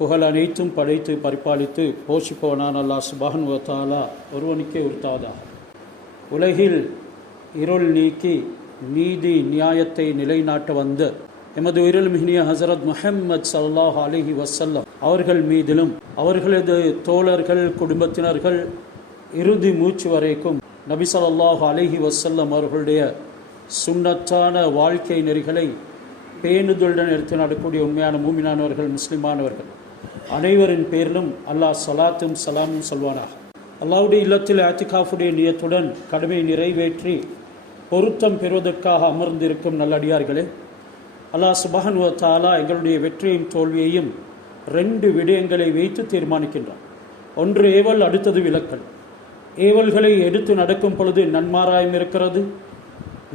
புகழ் அனைத்தும் படைத்து பரிபாலித்து போஷிப்பவனான் அல்லாஹ் சுப்ஹானஹு வ தஆலா ஒருவனுக்கே உரித்தாதாக. உலகில் இருள் நீக்கி நீதி நியாயத்தை நிலைநாட்ட வந்த எமது உயிரில் மிகினிய ஹஸரத் முஹம்மது ஸல்லல்லாஹு அலைஹி வஸல்லம் அவர்கள் மீதிலும் அவர்களது தோழர்கள் குடும்பத்தினர்கள் இறுதி மூச்சு வரைக்கும் நபி ஸல்லல்லாஹு அலைஹி வஸல்லம் அவர்களுடைய சுன்னத்தான வாழ்க்கை நெறிகளை பேணுதலுடன் எடுத்து நடக்கூடிய உண்மையான மூமினானவர்கள் முஸ்லிமானவர்கள் அனைவரின் பேரிலும் அல்லாஹ் ஸலாத்தும் சலாமும் சொல்வானாக. அல்லாஹ்வுடைய இல்லத்தில் ஆத்திகாஃபுடைய நியத்துடன் கடமை நிறைவேற்றி பொருத்தம் பெறுவதற்காக அமர்ந்திருக்கும் நல்லடியார்களே, அல்லாஹ் சுப்ஹானஹு வ தஆலா எங்களுடைய வெற்றியையும் தோல்வியையும் 2 விடயங்களை வைத்து தீர்மானிக்கின்றார். ஒன்று ஏவல், அடுத்தது விலக்கல். ஏவல்களை எடுத்து நடக்கும் பொழுது நன்மாராயம் இருக்கிறது,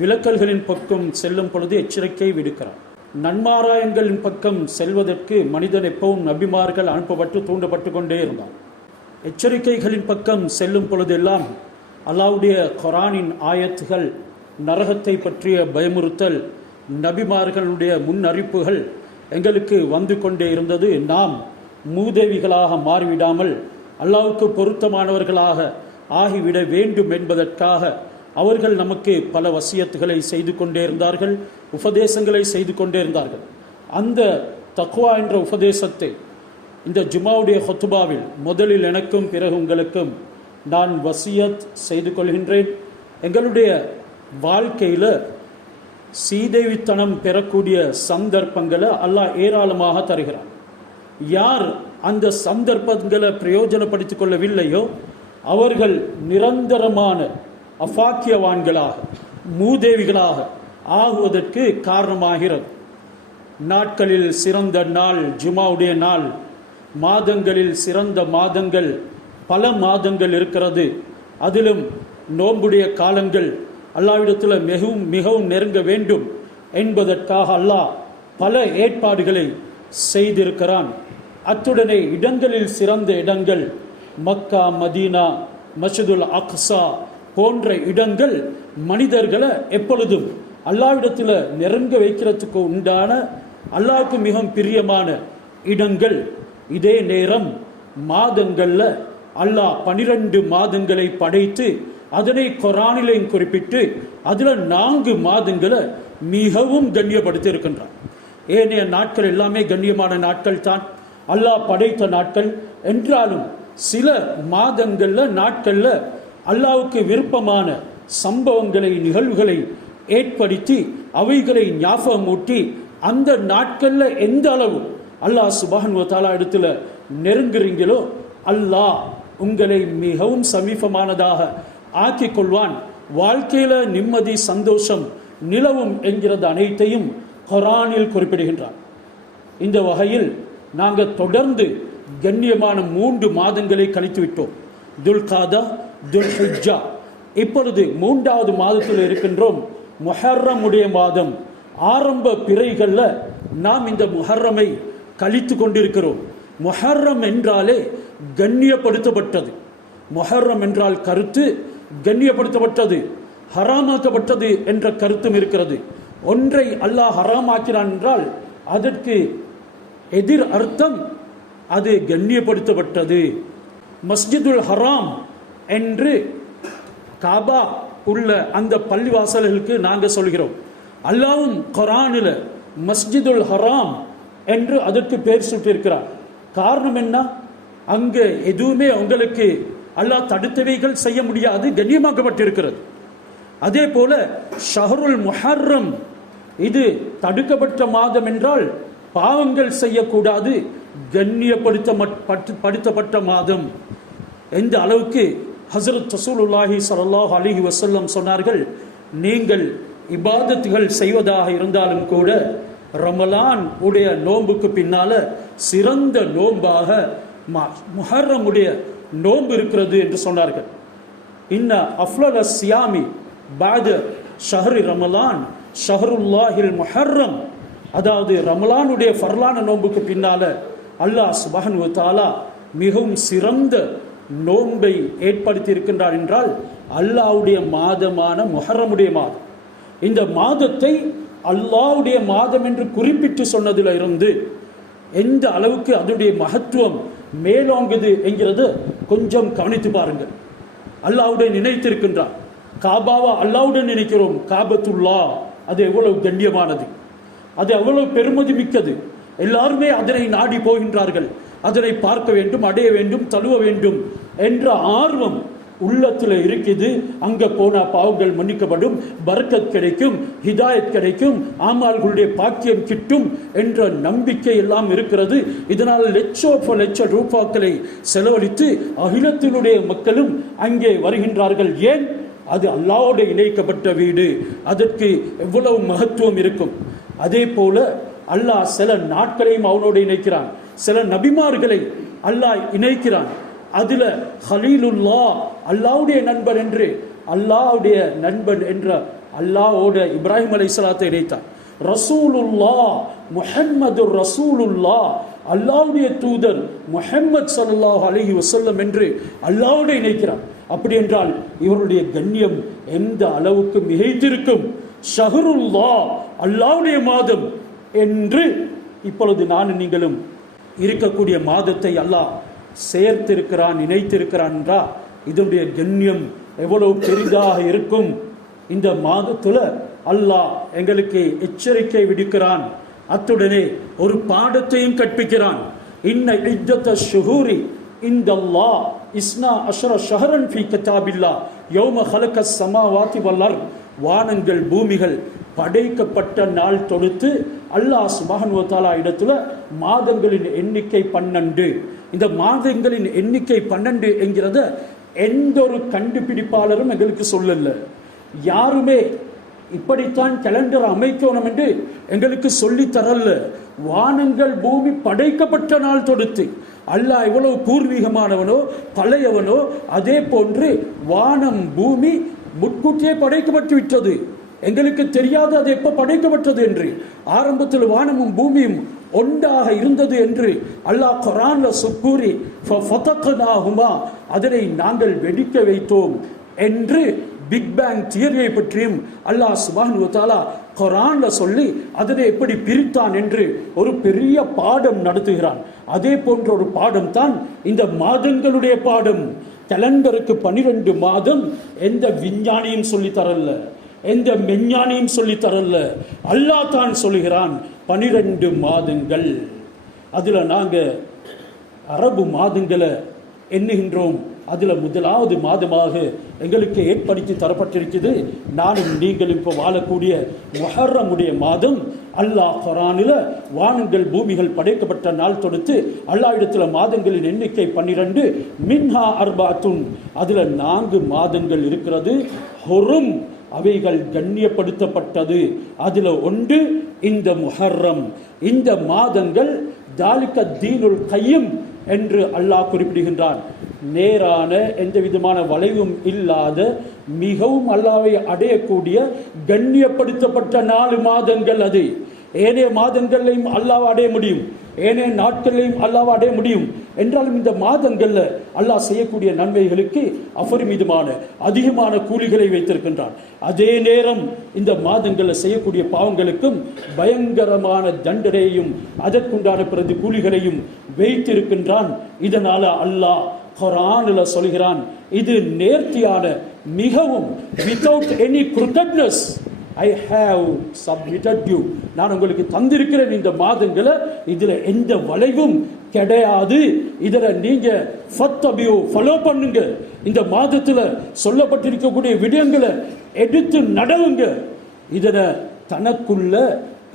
விலக்கல்களின் பக்கம் செல்லும் பொழுது எச்சரிக்கை விடுக்கிறார். நன்மாராயங்களின் பக்கம் செல்வதற்கு மனிதன் எப்பவும் நபிமார்கள் அனுப்பப்பட்டு தூண்டப்பட்டு கொண்டே இருந்தான். எச்சரிக்கைகளின் பக்கம் செல்லும் பொழுதெல்லாம் அல்லாஹ்வுடைய குர்ஆனின் ஆயத்துகள், நரகத்தை பற்றிய பயமுறுத்தல், நபிமார்களுடைய முன்னறிப்புகள் எங்களுக்கு வந்து கொண்டே இருந்தது. நாம் மூதேவிகளாக மாறிவிடாமல் அல்லாஹ்வுக்கு பொருத்தமானவர்களாக ஆகிவிட வேண்டும் என்பதற்காக அவர்கள் நமக்கு பல வசியத்துகளை செய்து கொண்டே இருந்தார்கள், உபதேசங்களை செய்து கொண்டே இருந்தார்கள். அந்த தக்வா என்ற உபதேசத்தை இந்த ஜுமாவுடைய ஹுத்பாவில் முதலில் எனக்கும் பிறகு உங்களுக்கும் நான் வசியத் செய்து கொள்கின்றேன். எங்களுடைய வாழ்க்கையில் சீதேவித்தனம் பெறக்கூடிய சந்தர்ப்பங்களை அல்லாஹ் ஏராளமாக தருகிறான். யார் அந்த சந்தர்ப்பங்களை பிரயோஜனப்படுத்திக் கொள்ளவில்லையோ அவர்கள் நிரந்தரமான அஃபாக்கியவான்களாக, மூதேவிகளாக ஆகுவதற்கு காரணமாகிறது. நாட்களில் சிறந்த நாள் ஜுமாவுடைய நாள், மாதங்களில் சிறந்த மாதங்கள் பல மாதங்கள் இருக்கிறது. அதிலும் நோன்புடைய காலங்கள் அல்லாஹ்விடத்தில் மிகவும் மிகவும் நெருங்க வேண்டும் என்பதற்காக அல்லாஹ் பல ஏற்பாடுகளை செய்திருக்கிறான். அத்துடனே இடங்களில் சிறந்த இடங்கள் மக்கா, மதீனா, மஸ்ஜிதுல் அக்ஸா போன்ற இடங்கள் மனிதர்களை எப்பொழுதும் அல்லாஹ்விடத்தில் நெருங்க வைக்கிறதுக்கு உண்டான அல்லாஹ்வுக்கு மிகவும் பிரியமான இடங்கள். இதே நேரம் மாதங்களில் அல்லாஹ் 12 மாதங்களை படைத்து அதனை குர்ஆனிலையும் குறிப்பிட்டு அதில் 4 மாதங்களை மிகவும் கண்ணியப்படுத்தி இருக்கின்றான். ஏனைய நாட்கள் எல்லாமே கண்ணியமான நாட்கள் தான், அல்லாஹ் படைத்த நாட்கள். என்றாலும் சில மாதங்களில் நாட்களில் அல்லாஹ்வுக்கு விருப்பமான சம்பவங்களை, நிகழ்வுகளை ஏற்படுத்தி அவைகளை ஞாபகமூட்டி அந்த நாட்களில் எந்த அளவு அல்லாஹ் சுப்ஹானஹு வ தஆலா இடத்துல நெருங்குறீங்களோ அல்லாஹ் உங்களை மிகவும் சமீபமானதாக ஆக்கிக் கொள்வான். வாழ்க்கையில நிம்மதி, சந்தோஷம் நிலவும் என்கிறது அனைத்தையும் குர்ஆனில் குறிப்பிடுகின்றார். இந்த வகையில் நாங்கள் தொடர்ந்து கண்ணியமான 3 மாதங்களை கழித்து விட்டோம். துல்காதா, துல்ஹிஜ்ஜா, இப்பொழுது 3வது மாதத்தில் இருக்கின்றோம். முஹர்ரமுடைய மாதம். ஆரம்ப பிறைகளில் நாம் இந்த முஹர்ரமை கழித்து கொண்டிருக்கிறோம். முஹர்ரம் என்றாலே கண்ணியப்படுத்தப்பட்டது. முஹர்ரம் என்றால் கருத்து கண்ணியப்படுத்தப்பட்டது, ஹராமாக்கப்பட்டது என்ற கருத்தும் இருக்கிறது. ஒன்றை அல்லாஹ் ஹராமாக்கிறான் என்றால் அதற்கு எதிர் அர்த்தம் அது கண்ணியப்படுத்தப்பட்டது. மஸ்ஜிதுல் ஹராம் என்று காபா உள்ள அந்த பள்ளிவாசல்களுக்கு நாங்கள் சொல்கிறோம். அல்லாஹ்வும் குர்ஆனில் மஸ்ஜிதுல் ஹராம் என்று அதற்கு பேர் சூட்டியிருக்கிறார். காரணம் என்ன? அங்கே எதுவுமே உங்களுக்கு அல்லாஹ் தடுத்தவைகள் செய்ய முடியாது, கண்ணியமாக்கப்பட்டிருக்கிறது. அதே போல ஷஹருல் முஹர்ரம், இது தடுக்கப்பட்ட மாதம் என்றால் பாவங்கள் செய்யக்கூடாது, கண்ணியப்படுத்தப்பட்ட மாதம். எந்த அளவுக்கு ஹஸரத் ரசூலுல்லாஹி ஸல்லல்லாஹு அலைஹி வஸல்லம் சொன்னார்கள், நீங்கள் இபாதத்துகள் செய்வதாக இருந்தாலும் கூட ரமலான் உடைய நோன்புக்கு பின்னால சிறந்த நோன்பாக முஹர்ரமுடைய நோன்பு இருக்கிறது என்று சொன்னார்கள். இன்ன அஃலல் சியாமி பாத ஷஹ்ரி ரமலான் ஷஹ்ருல்லாஹில் முஹர்ரம், அதாவது ரமலானுடைய ஃபர்லான நோன்புக்கு பின்னால அல்லாஹ் சுப்ஹானஹு வ தஆலா மிகவும் சிறந்த நோன்பை ஏற்படுத்தி இருக்கின்றார் என்றால் அல்லாஹ்வுடைய மாதமான முஹர்ரமுடைய மாதம். இந்த மாதத்தை அல்லாஹ்வுடைய மாதம் என்று குறிப்பிட்டு சொன்னதில் இருந்து எந்த அளவுக்கு அதனுடைய மகத்துவம் மேலோங்குது என்கிறது கொஞ்சம் கவனித்து பாருங்கள். அல்லாஹ்வுடன் நினைத்திருக்கின்றான். காபாவா அல்லாஹ்வுடன் நினைக்கிறோம். காபத்துல்லா அது எவ்வளவு கண்ணியமானது, அது எவ்வளவு பெருமதி மிக்கது. எல்லாருமே அதனை நாடி போகின்றார்கள். அதனை பார்க்க வேண்டும், அடைய வேண்டும், தழுவ வேண்டும் என்ற ஆர்வம் உள்ளத்தில் இருக்குது. அங்க போனா பாவங்கள் மன்னிக்கப்படும், பரக்கத் கிடைக்கும், ஹிதாயத் கிடைக்கும், ஆமால்களுடைய பாக்கியம் கிட்டும் என்ற நம்பிக்கை எல்லாம் இருக்கிறது. இதனால் லட்ச ரூபாக்களை செலவழித்து அகிலத்தினுடைய மக்களும் அங்கே வருகின்றார்கள். ஏன்? அது அல்லாஹ்வோடு இணைக்கப்பட்ட வீடு. அதற்கு எவ்வளவு மகத்துவம் இருக்கும். அதே போல அல்லாஹ் சில நாட்களையும் அவனோடு இணைக்கிறான், சில நபிமார்களை அல்லாஹ் இணைக்கிறான். அதுல ஹலீலுல்லா அல்லாஹ்வுடைய நண்பன் என்று, அல்லாஹ்வுடைய நண்பன் என்ற அல்லாஹ்வோட இப்ராஹிம் அலைஹிஸ்ஸலாத்தை இணைத்தார். ரசூலுல்லா முஹம்மது ரசூலுல்லா அல்லாஹ்வுடைய தூதர் முஹம்மது ஸல்லல்லாஹு அலைஹி வஸல்லம் என்று அல்லாஹ்வோடு இணைக்கிறான். அப்படி என்றால் இவருடைய கண்ணியம் எந்த அளவுக்கு மிகைத்திருக்கும். ஷஹருல்லா அல்லாஹ்வுடைய மாதம் என்று இப்பொழுது நானும் நீங்களும் இருக்கக்கூடிய மாதத்தை அல்லாஹ் சேர்த்திருக்கிறான், இணைத்திருக்கிறான் என்றால் இதனுடைய கண்ணியம் எவ்வளவு பெரிதாக இருக்கும். இந்த மாதத்துல அல்லாஹ் எங்களுக்கு எச்சரிக்கை விடுக்கிறான். அத்துடனே ஒரு பாடத்தையும் கற்பிக்கிறான். இன்ன இத்தத ஷுஹூரி இந்தல்லாஹ் இஸ்னா அஷ்ர ஷஹரன் ஃபீ கிதாபில்லாஹ் யௌம ஹலகஸ் ஸமாவாதி வல் அர்த். வானங்கள் பூமிகள் படைக்கப்பட்ட நாள் தொடுத்து அல்லாஹ் சுப்ஹானஹு வ தஆலா இடத்துல மாதங்களின் எண்ணிக்கை 12. இந்த மாதங்களின் எண்ணிக்கை 12 என்கிறத எந்த ஒரு கண்டுபிடிப்பாளரும் எங்களுக்கு சொல்லல. யாருமே இப்படித்தான் கேலண்டர் அமைக்கணும் என்று எங்களுக்கு சொல்லி தரல. வானங்கள் பூமி படைக்கப்பட்ட நாள் தொடுத்து அல்லாஹ் எவ்வளவு பூர்வீகமானவனோ பழையவனோ அதே போன்று வானம் பூமி முன்கூட்டியே படைக்கப்பட்டு விட்டது. எங்களுக்கு தெரியாது அது எப்ப படைக்கப்பட்டது என்று. ஆரம்பத்தில் வானமும் பூமியும் ஒன்றாக இருந்தது என்று அல்லாஹ் குர்ஆன்ல கூறி ஃபதக்னாஹுமா அதனை நாங்கள் வெடிக்க வைத்தோம் என்று பிக் பேங் தியரியை பற்றியும் அல்லாஹ் சுப்ஹானஹு வ தஆலா குர்ஆன்ல சொல்லி அதனை எப்படி பிரித்தான் என்று ஒரு பெரிய பாடம் நடத்துகிறான். அதே போன்ற ஒரு பாடம் தான் இந்த மாதங்களுடைய பாடம். கேலண்டருக்கு 12 மாதம் எந்த விஞ்ஞானியும் சொல்லி தரல, எந்த மெஞ்ஞானியும் சொல்லி தரல. அல்லாஹ் தான் சொல்லுகிறான் 12 மாதங்கள். அதுல நாங்க அரபு மாதங்களை எண்ணுகின்றோம். அதுல முதலாவது மாதமாக எங்களுக்கு ஏற்படுத்தி தரப்பட்டிருக்கிறது. நானும் நீங்களும் இப்போ வாழக்கூடிய முஹர்ரமுடைய மாதம். அல்லாஹ் குர்ஆனில் வானங்கள் பூமிகள் படைக்கப்பட்ட நாள் தொடுத்து அல்லாஹ் இடத்துல மாதங்களின் எண்ணிக்கை 12. மின்ஹா அர்பாத்துன் அதுல 4 மாதங்கள் இருக்கிறது. ஹுரும் அவைகள் கண்ணியப்படுத்தப்பட்டது. அதுல ஒன்று இந்த முஹர்ரம். இந்த மாதங்கள் தாலிக தீனுல் கையும் என்று அல்லாஹ் குறிப்பிடுகின்றான். நேரான எந்த விதமான வளைவும் இல்லாத மிகவும் அல்லாஹ்வை அடையக்கூடிய கண்ணியப்படுத்தப்பட்ட 4 மாதங்கள். அது ஏனைய மாதங்களையும் அல்லாஹ் அடைய முடியும், ஏனைய நாட்களையும் அல்லாஹ் அடைய முடியும். என்றாலும் இந்த மாதங்கள்ல அல்லாஹ் செய்யக்கூடிய நன்மைகளுக்கு அபரிமிதமான அதிகமான கூலிகளை வைத்திருக்கின்றான். அதே நேரம் இந்த மாதங்கள்ல செய்யக்கூடிய பாவங்களுக்கும் பயங்கரமான தண்டனையும் அதற்குண்டான பிரதி கூலிகளையும் வைத்திருக்கின்றான். இதனால அல்லாஹ் குர்ஆன்ல சொல்கிறான், இது நேர்த்தியான மிகவும் without any crookedness I have submitted you. நான் உங்களுக்கு தந்திருக்கிறேன் இந்த மாதங்களை, இதுல எந்த வளைவும் கிடையாது. இதுல நீங்க ஃபத்தபியூ ஃபாலோ பண்ணுங்க. இந்த மாதத்துல சொல்லப்பட்டிருக்கக்கூடிய விடயங்களை எடுத்து நடவுங்க. இதன தனக்குள்ள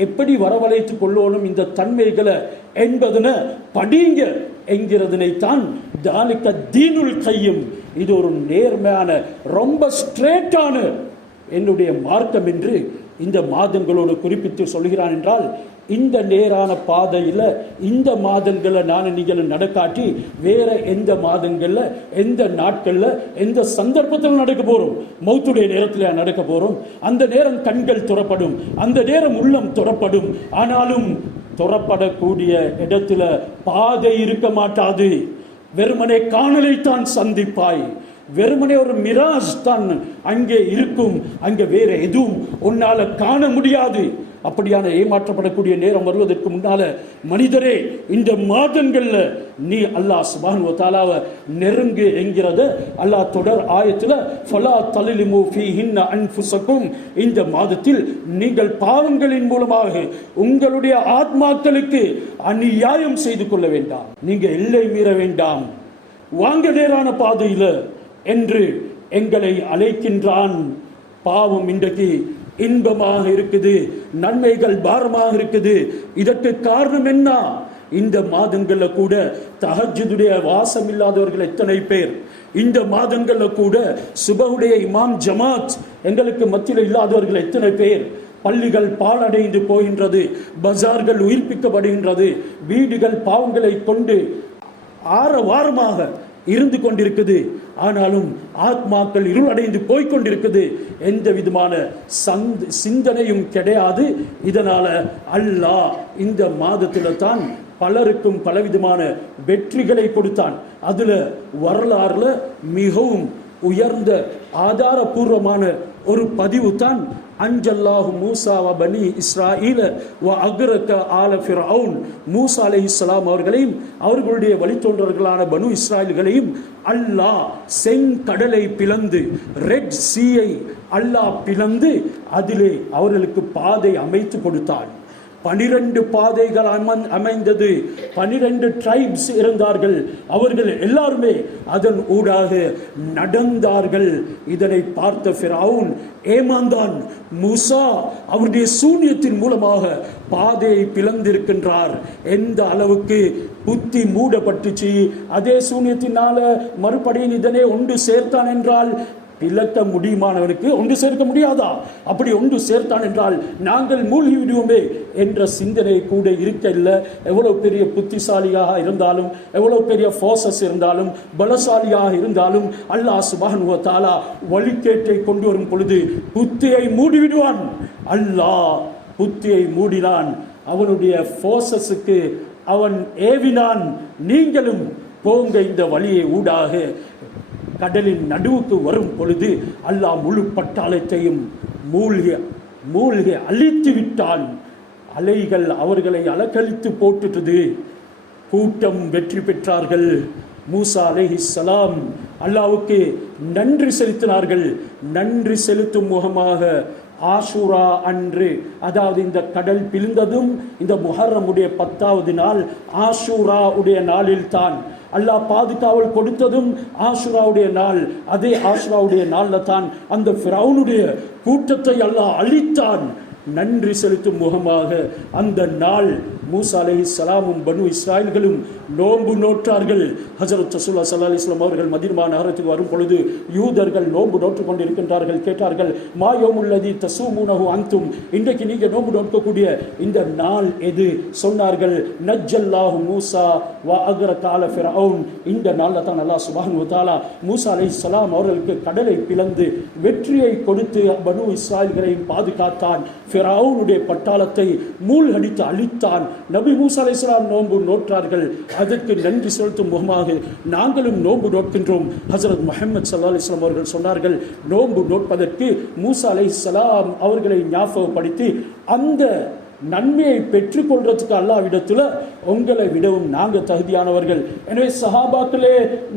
எப்படி வரவழைத்துக் கொள்ளணும் இந்த தன்மைகளை என்பதனை படிங்க என்கிறதனை தான் தாலிக தீனுல் கையும். இது ஒரு நேர்மையான ரொம்ப ஸ்ட்ரெயிட்டான என்னுடைய மார்க்கம் என்று இந்த மாதங்களோடு குறிப்பிட்டு சொல்கிறான். என்றால் இந்த நேரான பாதையில் இந்த மாதங்களை நான் நீங்கள் நடக்காட்டி வேற எந்த மாதங்கள்ல எந்த நாட்கள்ல எந்த சந்தர்ப்பத்தில் நடக்க போறோம்? மௌத்துடைய நேரத்தில் நடக்க போறோம். அந்த நேரம் கண்கள் துறப்படும், அந்த நேரம் உள்ளம் துறப்படும். ஆனாலும் துறப்படக்கூடிய இடத்துல பாதை இருக்க மாட்டாது. வெறுமனே காணலை தான் சந்திப்பாய். வெறுமனே ஒரு மிராஜ் தான் அங்கே இருக்கும். அங்கே வேற எதுவும் உன்னால காண முடியாது. அப்படியான ஏமாற்றப்படக்கூடிய நேரம் வருவதற்கு முன்னால, மனிதரே இந்த மாதங்கள்ல நீ அல்லாஹ் சுப்ஹானஹு வ தஆலாவை நெருங்கு என்கிறத அல்லாஹ் தொடர் ஆயத்துல ஃபலா தலிமு ஃபீஹின்ன அன்ஃபுஸக்கும், இந்த மாதத்தில் நீங்கள் பாவங்களின் மூலமாக உங்களுடைய ஆத்மாக்களுக்கு அநியாயம் செய்து கொள்ள வேண்டாம், நீங்க எல்லை மீற வேண்டாம், வாங்க நேரான பாதையில என்று எங்களை அழைக்கின்றான். பாவம் இன்றைக்கு இன்பமாக இருக்குது, நன்மைகள் பாரமாக இருக்குது. இதற்கு காரணம் என்ன? இந்த மாதங்கள்ல கூட தஹஜ்ஜுடைய வாசம் இல்லாதவர்கள் எத்தனை பேர், இந்த மாதங்கள்ல கூட சுபஹுடைய இமாம் ஜமாத் எங்களுக்கு மத்தியில் இல்லாதவர்கள் எத்தனை பேர். பள்ளிகள் பாழடைந்து போகின்றது, பஜார்கள் உயிர்ப்பிக்கப்படுகின்றது, வீடுகள் பாவங்களை கொண்டு ஆரவாரமாக இருந்து கொண்டிருக்குது. ஆனாலும் ஆத்மாக்கள் இருளடைந்து போய்கொண்டிருக்குது. எந்த விதமான சிந்தனையும் கிடையாது. இதனால அல்லாஹ் இந்த மாதத்துல தான் பலருக்கும் பலவிதமான வெற்றிகளை கொடுத்தான். அதுல வரலாறுல மிகவும் உயர்ந்த ஆதாரபூர்வமான ஒரு பதிவு தான் அன்ஜல்லாஹு மூசா வ பனி இஸ்ராஈல வ அக்ரக ஆல ஃபிர்அவுன், மூசா அலைஹிஸ்ஸலாம் அவர்களையும் அவர்களுடைய வழித்தோன்றர்களான பனு இஸ்ராயல்களையும் அல்லாஹ் செங்கடலை பிளந்து, ரெட் சீயை அல்லாஹ் பிளந்து அதிலே அவர்களுக்கு பாதை அமைத்து கொடுத்தான். 12 பாதைகள் அமைந்தது. 12 ட்ரைப்ஸ் இருந்தார்கள். அவர்கள் எல்லாருமே அதன் ஊடாக நடந்தார்கள். இதனை பார்த்த ஃபிரௌன் ஏமாந்தான். மூசா அவருடைய சூனியத்தின் மூலமாக பாதையை பிளந்திருக்கின்றார். எந்த அளவுக்கு புத்தி மூடப்பட்டுச்சு. அதே சூனியத்தினால மறுபடியும் இதனை ஒன்று சேர்த்தான் என்றால் பிளக்க முடியுமானவனுக்கு ஒன்று சேர்க்க முடியாதா? அப்படி ஒன்று சேர்த்தான் என்றால் நாங்கள் மூழ்கி விடுவோமே என்ற சிந்தனை கூட இருக்க இல்லை. எவ்வளவு பெரிய புத்திசாலியாக இருந்தாலும், எவ்வளவு பெரிய ஃபோர்ஸஸ் இருந்தாலும், பலசாலியாக இருந்தாலும் அல்லாஹ் சுப்ஹானஹு வ தஆலா வழிகேட்டை கொண்டு வரும் பொழுது புத்தியை மூடிவிடுவான். அல்லாஹ் புத்தியை மூடினான். அவனுடைய ஃபோர்ஸஸுக்கு அவன் ஏவினான், நீங்களும் போங்க இந்த வழியை ஊடாக. கடலின் நடுவுக்கு வரும் பொழுது அல்லாஹ் முழு பட்டாளத்தையும் மூழ்கி அழித்து விட்டான். அலைகள் அவர்களை அலக்கழித்து போட்டுட்டது. கூட்டம் வெற்றி பெற்றார்கள். மூசா அலைஹிஸ்ஸலாம் அல்லாஹ்வுக்கு நன்றி செலுத்தினார்கள். நன்றி செலுத்தும் முகமாக ஆஷூரா அன்று, அதாவது இந்த கடல் பிளந்ததும் இந்த முஹர்ரமுடைய 10வது நாள் ஆஷூரா உடைய நாளில் தான் அல்லாஹ் பாதுகாவல் கொடுத்ததும் ஆஷூராவுடைய நாள். அதே ஆஷூராவுடைய நாள்ல தான் அந்த ஃபிரௌனுடைய கூட்டத்தை அல்லாஹ் அழித்தான். நன்றி செலுத்தும் முகமாக அந்த நாள் மூசா அலைஹிஸ்ஸலாமும் பனு இஸ்ராயல்களும் நோன்பு நோற்றார்கள். ஹஜ்ரத் ரசூலுல்லாஹி ஸல்லல்லாஹு அலைஹி வஸல்லம் அவர்கள் மதீனா நகரத்துக்கு வரும் பொழுது யூதர்கள் நோன்பு நோற்று கொண்டிருக்கின்றார்கள். கேட்டார்கள், மா யௌமுல்லதி தஸூமுனஹு அன்தும், இன்றைக்கு நீங்க நோன்பு நோக்கக்கூடிய இந்த நாள் எது? சொன்னார்கள், நஜ்ஜல்லாஹு மூசா வ அக்ரக ஆல ஃபிர்அவுன். இந்த நாள்ல தான் அல்லாஹ் சுப்ஹானஹு வ தஆலா மூசா அலைஹிஸ்ஸலாம் அவர்களுக்கு கடலை பிளந்து வெற்றியை கொடுத்து பனு இஸ்ராயல்களையும் பாதுகாத்தான். ஃபிரௌனுடைய பட்டாளத்தை மூழ்கடித்து அழித்தான். நபி மூசா அலைஹிஸ்ஸலாம் நோன்பு நோற்றார்கள். அதற்கு நன்றி செலுத்தும் முகமாக நாங்களும் நோன்பு நோக்கின்றோம். ஹஜ்ரத் முஹம்மது ஸல்லல்லாஹு அலைஹி வஸல்லம் அவர்கள் சொன்னார்கள், நோன்பு நோட்பதற்கு மூசா அலைஹிஸ்ஸலாம் அவர்களை ஞாபகப்படுத்தி அந்த நன்மையை பெற்றுக்கொள்றதுக்கு அல்லாஹ்விடத்துல உங்களை விடவும் நாங்கள் தகுதியானவர்கள். எனவே சஹாபாக்களே,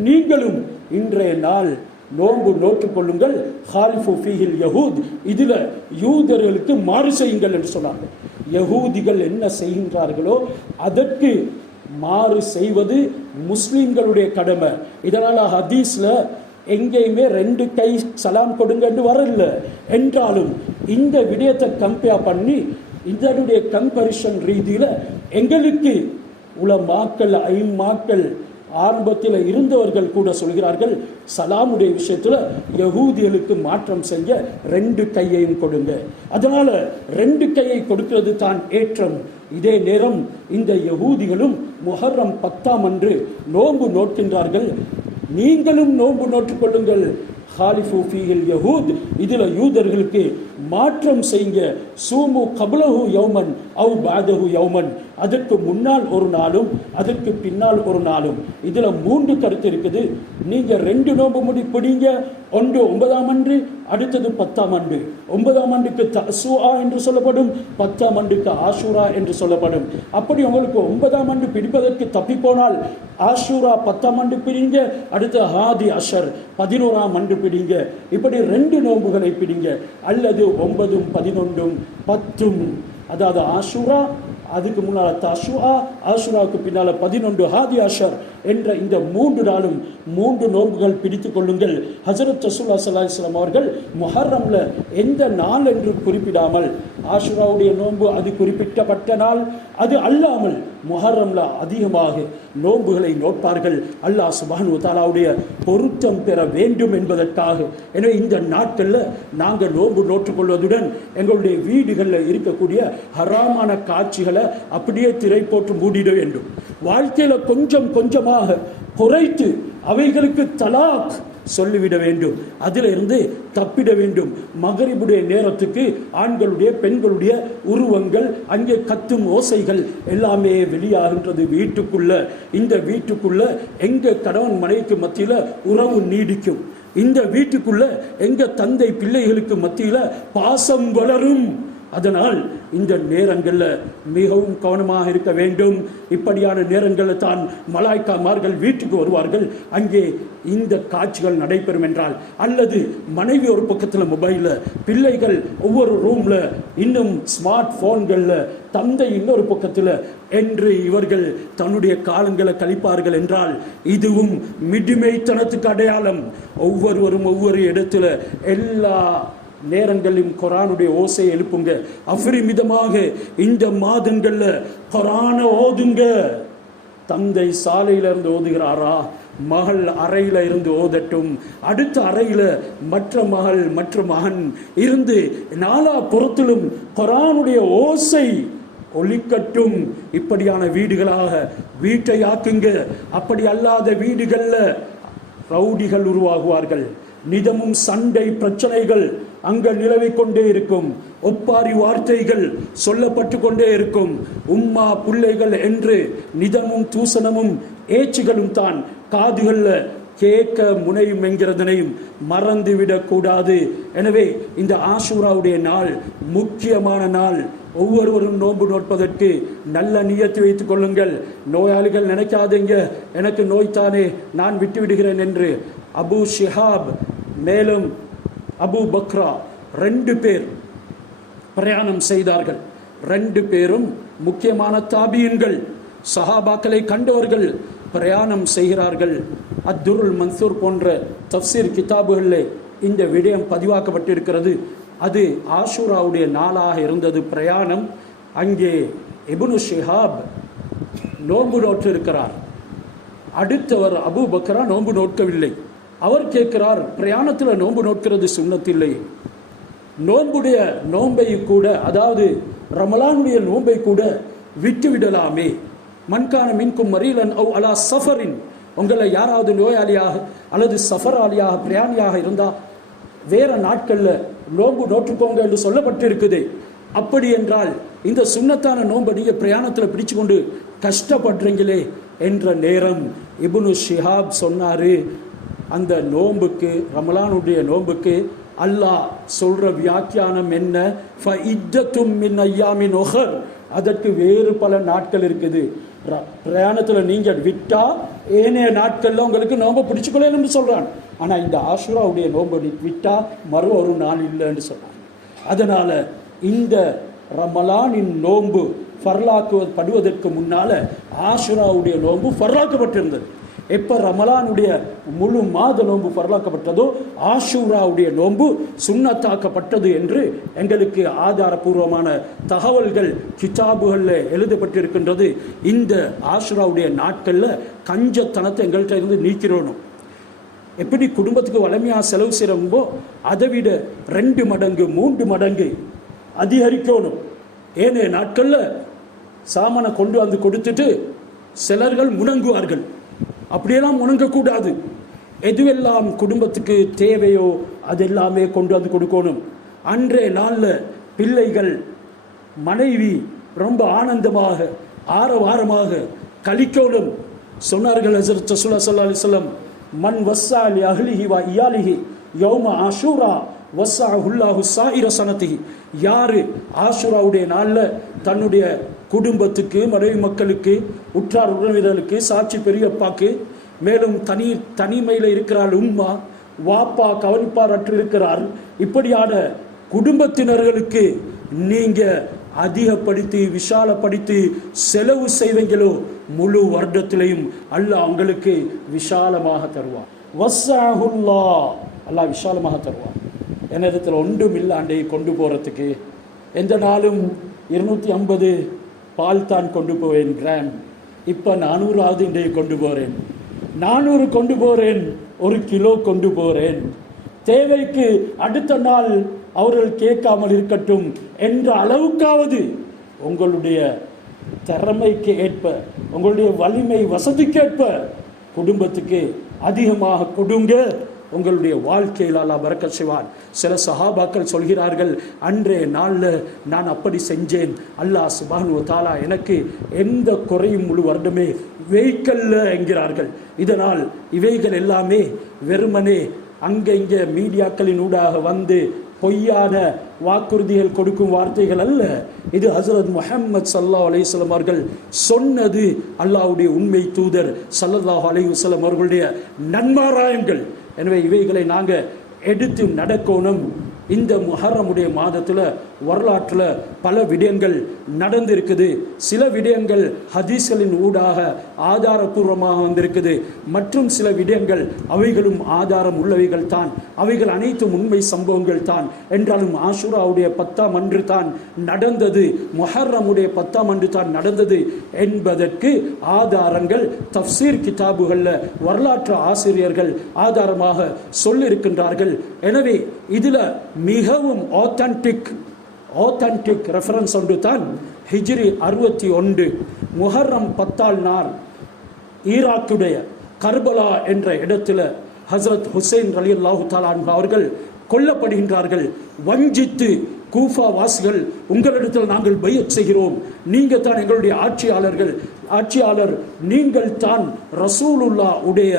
நீங்களும் இன்றைய நாள் நோன்பு நோற்றுக் கொள்ளுங்கள். ஹாலிஃபு ஃபீஹில் யஹூத், இதுல யூதர்களுக்கு மாறு செய்யுங்கள் என்று சொன்னாங்க. யஹூதிகள் என்ன செய்கின்றார்களோ அதற்கு மாறு செய்வது முஸ்லிம்களுடைய கடமை. இதனால ஹதீஸ்ல எங்கேயுமே 2 கை சலாம் கொடுங்க என்று வரல. என்றாலும் இந்த விடயத்தை கம்பேர் பண்ணி இதனுடைய கம்பரிஷன் ரீதியில எங்களுக்கு உலமாக்கள் ஐமாக்கள் ஆரம்பத்தில் இருந்தவர்கள் கூட சொல்கிறார்கள், சலாமுடைய விஷயத்துல யஹூதிகளுக்கு மாற்றம் செய்ய 2 கையையும் கொடுங்க. அதனால 2 கையை கொடுக்கிறது தான் ஏற்றம். இதே நேரம் இந்த யஹூதிகளும் முஹர்ரம் 10ஆம் அன்று நோன்பு நோக்கின்றார்கள். நீங்களும் நோன்பு நோற்றுக் கொள்ளுங்கள். ஹாலிஃபு ஃபீஹில் யஹூத், இதுல யூதர்களுக்கு மாற்றம் செய்யுங்க. சூமு கப்லஹு யௌமன் அவ் பஅதஹு யௌமன், அதற்கு முன்னால் ஒரு நாளும் அதற்கு பின்னால் ஒரு நாளும். இதுல 3 கருத்து இருக்குது. நீங்க 2 நோன்பு பிடிங்க. ஒன்று 9ஆம் அன்று, அடுத்தது 10ஆம் அன்று. 9ஆம் ஆண்டுக்கு தசுஆ என்று சொல்லப்படும், 10ஆம் ஆண்டுக்கு ஆஷூரா என்று சொல்லப்படும். அப்படி உங்களுக்கு 9ஆம் ஆண்டு பிடிப்பதற்கு தப்பி போனால் ஆஷூரா 10ஆம் ஆண்டு பிடிங்க, அடுத்த ஹாதி அஷர் 11ஆம் ஆண்டு பிடிங்க. இப்படி 2 நோன்புகளை பிடிங்க. அல்லது 9, 11, 10, அதாவது ஆஷூரா, அதுக்கு முன்னால் தசுஆ, ஆஷுராவுக்கு பின்னால் 11 ஹாதி அஷர் என்ற இந்த 3 நாளும் 3 நோன்புகள் பிடித்துக் கொள்ளுங்கள். ஹஜரத் ரசூலுல்லாஹி ஸல்லல்லாஹு அலைஹி வஸல்லம் அவர்கள் முஹர்ரம்ல எந்த நாள் என்று குறிப்பிடாமல், ஆஷுராவுடைய நோன்பு அது குறிப்பிட்டப்பட்ட நாள், அது அல்லாமல் முஹர்ரம்ல அதிகமாக நோன்புகளை நோட்பார்கள். அல்லாஹ் சுப்ஹானஹு வ தஆலாவுடைய பொருத்தம் பெற வேண்டும் என்பதற்காக. எனவே இந்த நாட்களில் நாங்கள் நோன்பு நோற்றுக்கொள்வதுடன் எங்களுடைய வீடுகளில் இருக்கக்கூடிய ஹராமான காட்சிகளை அப்படியே திரை போட்டு மூடிட வேண்டும். வாழ்க்கையில கொஞ்சம் கொஞ்சமாக குறைத்து அவைகளுக்கு தலாக் சொல்லிவிட வேண்டும். அதிலிருந்து தப்பிட வேண்டும். மகரிபுடைய நேரத்துக்கு ஆண்களுடைய பெண்களுடைய உருவங்கள், அங்கே கத்தும் ஓசைகள் எல்லாமே வெளியாகின்றது வீட்டுக்குள்ள. இந்த வீட்டுக்குள்ள எங்க கணவன் மனைவிக்கு மத்தியில உறவு நீடிக்கும். இந்த வீட்டுக்குள்ள எங்க தந்தை பிள்ளைகளுக்கு மத்தியில பாசம் வளரும். அதனால் இந்த நேரங்களில் மிகவும் கவனமாக இருக்க வேண்டும். இப்படியான நேரங்களில் தான் மலாய்க்காமார்கள் வீட்டுக்கு வருவார்கள். அங்கே இந்த காட்சிகள் நடைபெறும் என்றால், அல்லது மனைவி ஒரு பக்கத்தில் மொபைலில், பிள்ளைகள் ஒவ்வொரு ரூம்ல, இன்னும் ஸ்மார்ட் போன்களில், தந்தை இன்னொரு பக்கத்தில் என்று இவர்கள் தன்னுடைய காலங்களை கழிப்பார்கள் என்றால் இதுவும் மிடுமைத்தனத்துக்கு அடையாளம். ஒவ்வொருவரும் ஒவ்வொரு இடத்துல எல்லா நேரங்களிலும் குரானுடைய ஓசை எழுப்புங்க. அபரிமிதமாக இந்த மாதங்கள்ல குரான ஓதுங்க. தந்தை சாலையில இருந்து ஓதுகிறாரா, மகள் அறையில இருந்து ஓதட்டும். அடுத்த அறையில மற்ற மகள் மற்ற மகன் இருந்து நாலா புறத்திலும் குரானுடைய ஓசை ஒலிக்கட்டும். இப்படியான வீடுகளாக வீட்டை ஆக்குங்க. அப்படி அல்லாத வீடுகள்ல ரவுடிகள் உருவாகுவார்கள். நிதமும் சண்டை பிரச்சனைகள் அங்க நிலவிக் கொண்டே இருக்கும். ஒப்பாரி வார்த்தைகள் சொல்லப்பட்டு கொண்டே இருக்கும். உம்மா பிள்ளைகள் என்று நிதமும் தூசணமும் ஏச்சுகளும் தான் காதுகள்ல கேட்க முனையும் என்கிறதனையும் மறந்துவிடக் கூடாது. எனவே இந்த ஆஷூராவுடைய நாள் முக்கியமான நாள். ஒவ்வொருவரும் நோன்பு நோட்பதற்கு நல்ல நியத்து வைத்துக் கொள்ளுங்கள். நோயாளிகள் நினைக்காதீங்க எனக்கு நோய்த்தானே நான் விட்டு விடுகிறேன் என்று. அபு ஷிஹாப் மேலும் அபு பக்ரா 2 பேர் பிரயாணம் செய்தார்கள். 2 பேரும் முக்கியமான தாபியன்கள், சஹாபாக்களை கண்டவர்கள் பிரயாணம் செய்கிறார்கள். அத்துருல் மன்சூர் போன்ற தஃப்சீர் கிதாபுகளில் இந்த விடயம் பதிவாக்கப்பட்டிருக்கிறது. அது ஆஷூராவுடைய நாளாக இருந்தது பிரயாணம். அங்கே இப்னு ஷிஹாப் நோன்பு நோற்று இருக்கிறார். அடுத்தவர் அபு பக்ரா நோன்பு நோட்கவில்லை. அவர் கேட்கிறார், பிரயாணத்தில் நோன்பு நோட்கிறது சுன்னத்தில்லை, நோன்புடைய நோன்பை கூட, அதாவது ரமலானுடைய நோன்பை கூட விட்டு விடலாமே. மன்கான மின்கும் மரீலன் அவ் அலா சஃபரின், உங்களை யாராவது நோயாளியாக அல்லது சஃபராளியாக பிரயாணியாக இருந்தா வேற நாட்கள்ல நோன்பு நோற்றுக்கோங்க என்று சொல்லப்பட்டிருக்குது. அப்படி என்றால் இந்த சுன்னத்தான நோன்பை நீங்க பிரயாணத்தில் பிடிச்சு கொண்டு கஷ்டப்படுறீங்களே என்ற நேரம் இப்னு ஷிஹாப் சொன்னாரு, அந்த நோன்புக்கு, ரமலானுடைய நோன்புக்கு அல்லாஹ் சொல்ற வியாக்கியானம் என்ன? ஃபஇத்தத்தும் மின் அய்யாமின் உஹர், அதற்கு வேறு பல நாட்கள் இருக்குது. பிரயாணத்தில் நீங்க விட்டா ஏனைய நாட்கள்ல உங்களுக்கு நோன்பை பிடிச்சுக்கொள்ளு சொல்றான். ஆனா இந்த ஆஷூராவுடைய நோன்பு விட்டா மறு ஒரு நாள் இல்லைன்னு சொல்றாங்க. அதனால இந்த ரமலானின் நோன்பு ஃபர்லாக்கப்படுவதற்கு முன்னால ஆஷூராவுடைய நோன்பு ஃபர்லாக்கப்பட்டிருந்தது. எப்ப ரமலானுடைய முழு மாத நோன்பு ஃபர்லாக்கப்பட்டதோ ஆஷூராவுடைய நோன்பு சுன்னத்தாக்கப்பட்டது என்று எங்களுக்கு ஆதாரபூர்வமான தகவல்கள் கிதாபுகளில் எழுதப்பட்டிருக்கின்றது. இந்த ஆஷூராவுடைய நாட்கள்ல கஞ்சத்தனத்தை எங்கள்கிட்ட இருந்து நீக்கிறோம். எப்படி குடும்பத்துக்கு வளமையாக செலவு செய்யறோமோ அதை விட 2 மடங்கு 3 மடங்கு அதிகரிக்கணும். ஏனைய நாட்கள்ல சாமானை கொண்டு வந்து கொடுத்துட்டு சிலர்கள் முணங்குவார்கள். அப்படியெல்லாம் முணங்கக்கூடாது. எதுவெல்லாம் குடும்பத்துக்கு தேவையோ அதெல்லாமே கொண்டு வந்து கொடுக்கணும். அன்றைய நாளில் பிள்ளைகள், மனைவி ரொம்ப ஆனந்தமாக ஆரவாரமாக கலிக்கோடும் சொன்னார்கள். ஹஜ்ரத் ரசூலுல்லாஹி ஸல்லல்லாஹு அலைஹி வஸல்லம், மன் வஸ்ஸா லி அஹ்லிஹி வ இயாலிஹி யௌம ஆஷூரா வஸ்ஸஅஹுல்லாஹு ஸாயிர ஸனதிஹி. யாரு ஆஷூராவுடைய நாளில் தன்னுடைய குடும்பத்துக்கு, மனைவி மக்களுக்கு, உற்றார் உறவினர்களுக்கு, சாட்சி பெரியப்பாக்கு, மேலும் தனிமையில் இருக்கிறாள் உம்மா, வாப்பா கவனிப்பார் அற்று இருக்கிறார், இப்படியான குடும்பத்தினர்களுக்கு நீங்க அதிகப்படுத்தி விஷாலப்படுத்தி செலவு செய்வீங்களோ முழு வருடத்திலையும் அல்லாஹ் உங்களுக்கு விஷாலமாக தருவான். வஸ்ஸஅஹுல்லா, அல்லாஹ் விஷாலமாக தருவான். என்னிடத்தில் ஒன்றும் இல்லாண்டை கொண்டு போறதுக்கு எந்த நாளும் 250 பால் தான் கொண்டு போவேன் கிராம். இப்போ 400 இன்றைய கொண்டு போகிறேன், 400 கொண்டு போகிறேன், 1 கிலோ கொண்டு போகிறேன். தேவைக்கு அடுத்த நாள் அவர்கள் கேட்காமல் இருக்கட்டும் என்ற அளவுக்காவது உங்களுடைய திறமைக்கு ஏற்ப, உங்களுடைய வலிமை வசதிக்கேற்ப குடும்பத்துக்கு அதிகமாக கொடுங்க. உங்களுடைய வாழ்க்கையில் அல்லாஹ் பரக்கத் செய்வான். சில சஹாபாக்கள் சொல்கிறார்கள், அன்றைய நாளில் நான் அப்படி செஞ்சேன், அல்லாஹ் சுப்ஹானஹு வ தஆலா எனக்கு எந்த குறையும் முழு வருடமே வைக்கல்ல என்கிறார்கள். இதனால் இவைகள் எல்லாமே வெறுமனே அங்கே இங்கே மீடியாக்களின் ஊடாக வந்து பொய்யான வாக்குறுதிகள் கொடுக்கும் வார்த்தைகள் அல்ல. இது ஹஜ்ரத் முஹம்மது ஸல்லல்லாஹு அலைஹி வஸல்லம் அவர்கள் சொன்னது, அல்லாஹ்வுடைய உண்மை தூதர் ஸல்லல்லாஹு அலைஹி வஸல்லம் அவர்களுடைய நன்மாராயங்கள். எனவே இவைகளை நாங்கள் எடுத்து நடக்கணும். இந்த முஹர்ரமுடைய மாதத்தில் வரலாற்றில் பல விடயங்கள் நடந்திருக்குது. சில விடயங்கள் ஹதீஸ்களின் ஊடாக ஆதாரபூர்வமாக வந்திருக்குது. மற்றும் சில விடயங்கள் அவைகளும் ஆதாரம் உள்ளவைகள் தான், அவைகள் அனைத்தும் உண்மை சம்பவங்கள் தான். என்றாலும் ஆஷூராவுடைய 10ஆம் அன்று தான் நடந்தது, முஹர்ரமுடைய 10ஆம் அன்று தான் நடந்தது என்பதற்கு ஆதாரங்கள் தஃப்சீர் கிதாபுகளில் வரலாற்று ஆசிரியர்கள் ஆதாரமாக சொல்லியிருக்கின்றார்கள். எனவே இதில் மிகவும் ஆத்தன்டிக் ரெஃபரன்ஸ் ஒன்று தான் ஹிஜ்ரி 61 முஹர்ரம் 10ஆம் நாள் ஈராக்குடைய கர்பலா என்ற இடத்துல ஹஜ்ரத் ஹுசைன் ரலியல்லாஹு தஆலா அன்ஹு அவர்கள் கொல்லப்படுகின்றார்கள். வஞ்சித்து கூஃபா வாசிகள், உங்களிடத்தில் நாங்கள் பையத் செய்கிறோம், நீங்க தான் எங்களுடைய ஆட்சியாளர், நீங்கள் தான் ரசூலுல்லாஹ் உடைய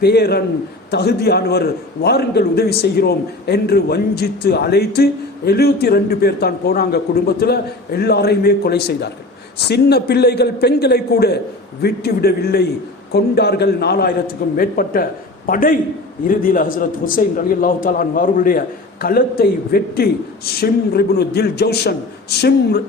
பேரன், தகுதியானவர், வாருங்கள் உதவி செய்கிறோம் என்று வஞ்சித்து அழைத்து 72 பேர் தான் போனாங்க. குடும்பத்தில் எல்லாரையுமே கொலை செய்தார்கள். சின்ன பிள்ளைகள், பெண்களை கூட விட்டுவிடவில்லை, கொண்டார்கள். 4000க்கும் மேற்பட்ட படை. இறுதியில் ஹஜ்ரத் ஹுசைன் ரலியல்லாஹு தஆலா அன்ஹு அவர்களுடைய களத்தை வெட்டி, ஷிம்ர் இப்னு தில் ஜௌஷன், ஷிம்ர்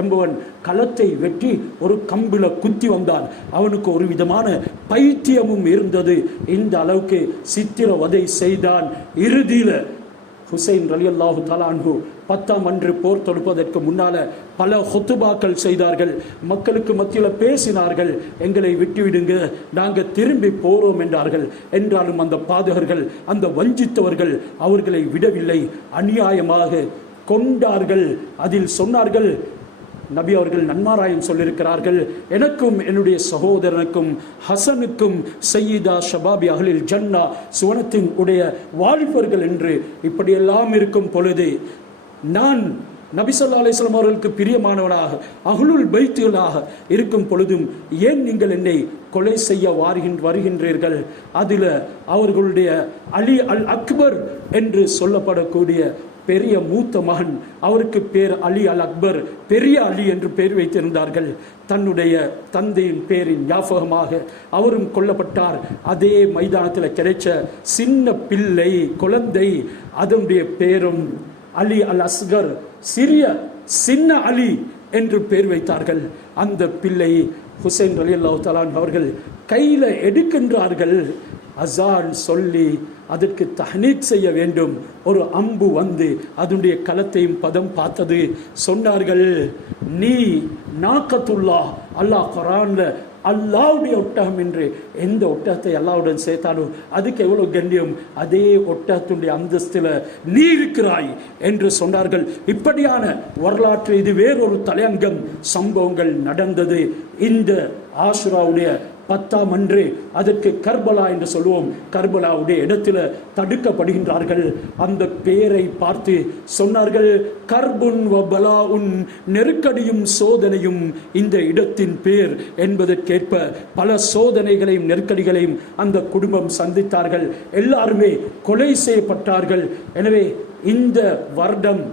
என்பவன் களத்தை வெட்டி ஒரு கம்பில குத்தி வந்தான். அவனுக்கு ஒரு விதமான பைத்தியமும் இருந்தது. இந்த அளவுக்கு சித்திரவதை செய்தான். இறுதியில் ஹுசைன் ரலியல்லாஹு தஆலா அன்ஹு 10ஆம் அன்று போர் தொடுப்பதற்கு முன்னால பல ஹுத்துபாக்கள் செய்தார்கள். மக்களுக்கு மத்தியில் பேசினார்கள், எங்களை விட்டுவிடுங்க, நாங்கள் திரும்பி போறோம் என்றார்கள். என்றாலும் அந்த பாதகர்கள், அந்த வஞ்சித்தவர்கள் அவர்களை விடவில்லை, அநியாயமாக கொண்டார்கள். அதில் சொன்னார்கள், நபி அவர்கள் நன்மாராயம் சொல்லியிருக்கிறார்கள், எனக்கும் என்னுடைய சகோதரனுக்கும் ஹசனுக்கும் சையீதா ஷபாபி அஹ்லில் ஜன்னா, சுவனத்தின் உடைய வாலிபர்கள் என்று இப்படியெல்லாம் இருக்கும் பொழுது நான் நபி ஸல்லல்லாஹு அலைஹி வஸல்லம் அவர்களுக்கு பிரியமானவனாக, அஹ்லுல் பைத்துகளாக இருக்கும் பொழுதும் ஏன் நீங்கள் என்னை கொலை செய்ய வருகின்றீர்கள்? அதில் அவர்களுடைய அலி அல் அக்பர் என்று சொல்லப்படக்கூடிய பெரிய மூத்த மகன், அவருக்கு பேர் அலி அல் அக்பர், பெரிய அலி என்று பெயர் வைத்திருந்தார்கள். தன்னுடைய தந்தையின் பேரின் ஞாபகமாக அவரும் கொல்லப்பட்டார். அதே மைதானத்தில் கிடைச்ச சின்ன பிள்ளை, குழந்தை, அதனுடைய பேரும் அலி அல் அஸ்கர், சின்ன அலி என்று பெயர் வைத்தார்கள். அந்த பிள்ளை ஹுசைன் ரலியல்லாஹு தஆலா அவர்கள் கையில் எடுக்கின்றார்கள். அசான் சொல்லி அதற்கு தஹ்னீக் செய்ய வேண்டும். ஒரு அம்பு வந்து அதனுடைய களத்தையும் பதம் பார்த்தது. சொன்னார்கள், நீ நாக்கத்துல்லாஹ், அல்லாஹ் குர்ஆன்ல அல்லாஹ்வுடைய ஒட்டகம் என்று எந்த ஒட்டகத்தை அல்லாஹ்வுடன் சேர்த்தானோ அதுக்கு எவ்வளவு கண்ணியம், அதே ஒட்டகத்துடைய அந்தஸ்தில் நீ இருக்கிறாய் என்று சொன்னார்கள். இப்படியான வரலாற்று இது வேறொரு தலையங்கம் சம்பவங்கள் நடந்தது இந்த ஆஷுராவுடைய 10ஆம் அன்று அதற்கு கர்பலா என்று சொல்லுவோம். கர்பலாவுடைய இடத்துல தடுக்கப்படுகின்றார்கள். அந்த பேரை பார்த்து சொன்னார்கள், கர்புன் வபலாஉன், நெருக்கடியும் சோதனையும் இந்த இடத்தின் பேர் என்பதற்கேற்ப பல சோதனைகளையும் நெருக்கடிகளையும் அந்த குடும்பம் சந்தித்தார்கள். எல்லாருமே கொலை செய்யப்பட்டார்கள். எனவே இந்த வருடம்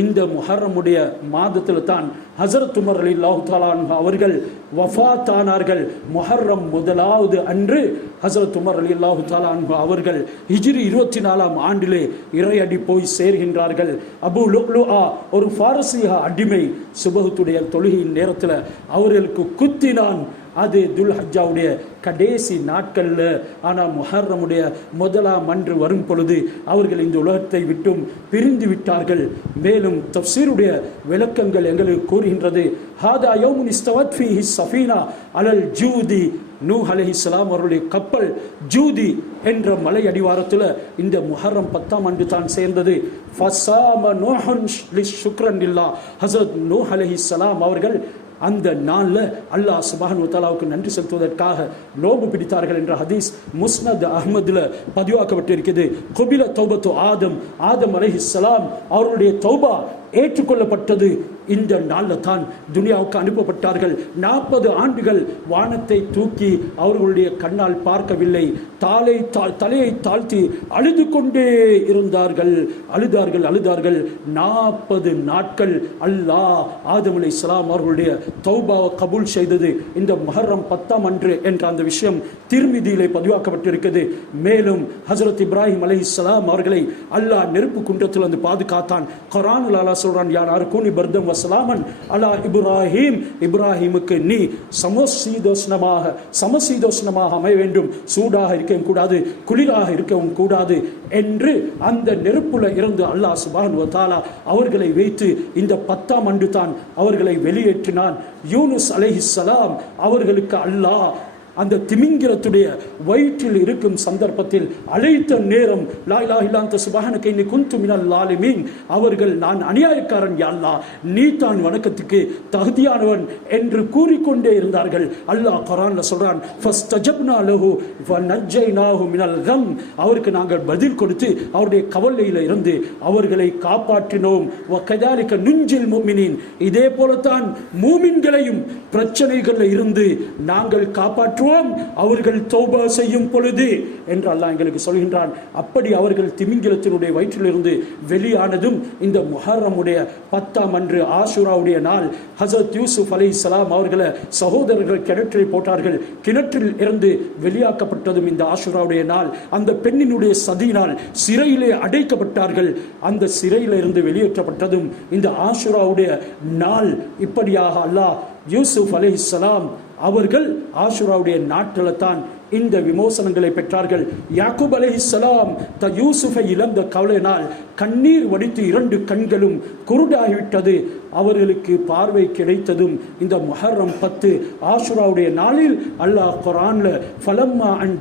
இந்த முஹர்ரமுடைய மாதத்தில் தான் ஹஸரத் உமர் ரலியல்லாஹு தஆலா அன்ஹு அவர்கள் வஃபாத் ஆனார்கள். முஹர்ரம் முதலாவது அன்று ஹஸரத் உமர் ரலியல்லாஹு தஆலா அன்ஹு அவர்கள் ஹிஜ்ரி 24ஆம் ஆண்டிலே இறையடி போய் சேர்கின்றார்கள். அபு லுக்லுஆ ஒரு பாரசீக அடிமை சுபஹுடைய தொழுகையின் நேரத்தில் அவர்களுக்கு குத்தினான். அது துல்ஹஜ்ஜாவுடைய கடைசி நாட்கள்ல. ஆனால் முஹர்ரமுடைய முதலாம் அன்று வரும் பொழுது அவர்கள் இந்த உலகத்தை விட்டும் பிரிந்து விட்டார்கள். மேலும் தஃப்சீருடைய விளக்கங்கள் எங்களுக்கு கூறுகின்றது, ஹாதா யௌமுன் இஸ்தவத் ஃபீஹி ஸஃபீனா அலல் ஜூதி, நூஹ் அலைஹிஸ்ஸலாம் அவருடைய கப்பல் ஜூதி என்ற மலை அடிவாரத்தில் இந்த முஹர்ரம் 10ஆம் ஆண்டு தான் சேர்ந்தது. ஃபஸாம நூஹுன் லிஷ்ஷுக்ரன் லில்லாஹ், ஹஸரத் நூஹ் அலைஹிஸ்ஸலாம் அவர்கள் அந்த நாளில் அல்லாஹ் சுப்ஹானஹு வ தஆலாவுக்கு நன்றி செலுத்துவதற்காக நோன்பு பிடித்தார்கள் என்ற ஹதீஸ் முஸ்னத் அஹ்மதில் பதிவாக்கப்பட்டிருக்கிறது. குபில தௌபத்து ஆதம், ஆதம் அலைஹிஸ்ஸலாம் அவருடைய தௌபா ஏற்றுக்கொள்ளப்பட்டது. இந்த நாளில் தான் துனியாவுக்கு அனுப்பப்பட்டார்கள். 40 ஆண்டுகள் வானத்தை தூக்கி அவர்களுடைய கண்ணால் பார்க்கவில்லை. தலையை தாழ்த்தி அழுது கொண்டே இருந்தார்கள். அழுதார்கள் 40 நாட்கள். அல்லாஹ் ஆதம் அலைஹிஸ்ஸலாம் அவர்களுடைய தௌபாவை கபூல் செய்தது இந்த முஹர்ரம் 10ஆம் அன்று என்ற அந்த விஷயம் திர்மிதியிலே பதிவாக்கப்பட்டிருக்கிறது. மேலும் ஹஸரத் இப்ராஹிம் அலைஹிஸ்ஸலாம் அவர்களை அல்லாஹ் நெருப்பு குண்டத்தில் வந்து பாதுகாத்தான். குர்ஆனில் அல்லாஹ் சொல்றான், யா நாருகூனி பர்தம் வஸலாமன் அலா இப்ராஹிம், இப்ராஹிமுக்கு நீ சமசீதோஷ்ணமாக அமைய வேண்டும், சூடாக இருக்கவும் கூடாது, குளிராக இருக்கவும் கூடாது என்று அந்த நெருப்புல இருந்து அல்லாஹ் சுப்ஹானஹு வ தஆலா அவர்களை வைத்து இந்த 10ஆம் ஆண்டு தான் அவர்களை வெளியேற்றினான். யூனுஸ் அலைஹிஸ்ஸலாம் அவர்களுக்கு அல்லாஹ் அந்த திமிங்கிலத்துடைய வயிற்றில் இருக்கும் சந்தர்ப்பத்தில் அழைத்த நேரம், லா இலாஹ இல்லா அன்த சுப்ஹானக இன்னி குன்து மினல் லாலிமீன், அவர்கள் நான் அநியாயக்காரன் யா அல்லாஹ், நீ தான் வணக்கத்துக்கு தகுதியானவன் என்று கூறிக்கொண்டே இருந்தார்கள். அல்லாஹ் குர்ஆன்ல சொல்றான், ஃபஸ்தஜப்னா லஹு ஃபனஜ்ஜைனாஹு மினல் கம், அவருக்கு நாங்கள் பதில் கொடுத்து அவருடைய கவலையில இருந்து அவர்களை காப்பாற்றினோம். வகதாலிக நுஞ்சில் முஃமினீன், இதே போலத்தான் மூமின்களையும் பிரச்சனைகளில் இருந்து நாங்கள் காப்பாற்றுவோம் அவர்கள் தௌபா செய்யும் பொழுது என்று அல்லாஹ் எங்களுக்கு சொல்கின்றான். அப்படி அவர்கள் திமிங்கிலத்தினுடைய வயிற்றிலிருந்து வெளியானதும் இந்த முஹர்ரமுடைய 10ஆம் அன்று ஆஷுராவுடைய நாள். ஹஸரத் யூசுப் அலைஹிஸ்ஸலாம் அவர்களை சகோதரர்கள் கிணற்றில் போட்டார்கள். கிணற்றில் இருந்து வெளியாக்கப்பட்டதும் இந்த ஆஷுராவுடைய நாள். அந்த பெண்ணினுடைய சதியினால் சிறையிலே அடைக்கப்பட்டார்கள். அந்த சிறையில இருந்து வெளியேற்றப்பட்டதும் இந்த ஆஷுராவுடைய நாள். இப்படியாக அல்லாஹ் யூசுப் அலைஹிஸ்ஸலாம் அவர்கள் ஆஷுராவுடைய நாட்டில் தான் இந்த விமோசனங்களை பெற்றார்கள். யாக்கூப் அலைஹிஸ்ஸலாம் யூசுஃபை இழந்த கவலையினால் கண்ணீர் வடித்து 2 கண்களும் குருடாகிவிட்டது. அவர்களுக்கு பார்வை கிடைத்ததும் இந்த முஹர்ரம் 10 ஆஷுராவுடைய நாளில் அல்லாஹ் குர்ஆன்ல ஃபலம்மா அன்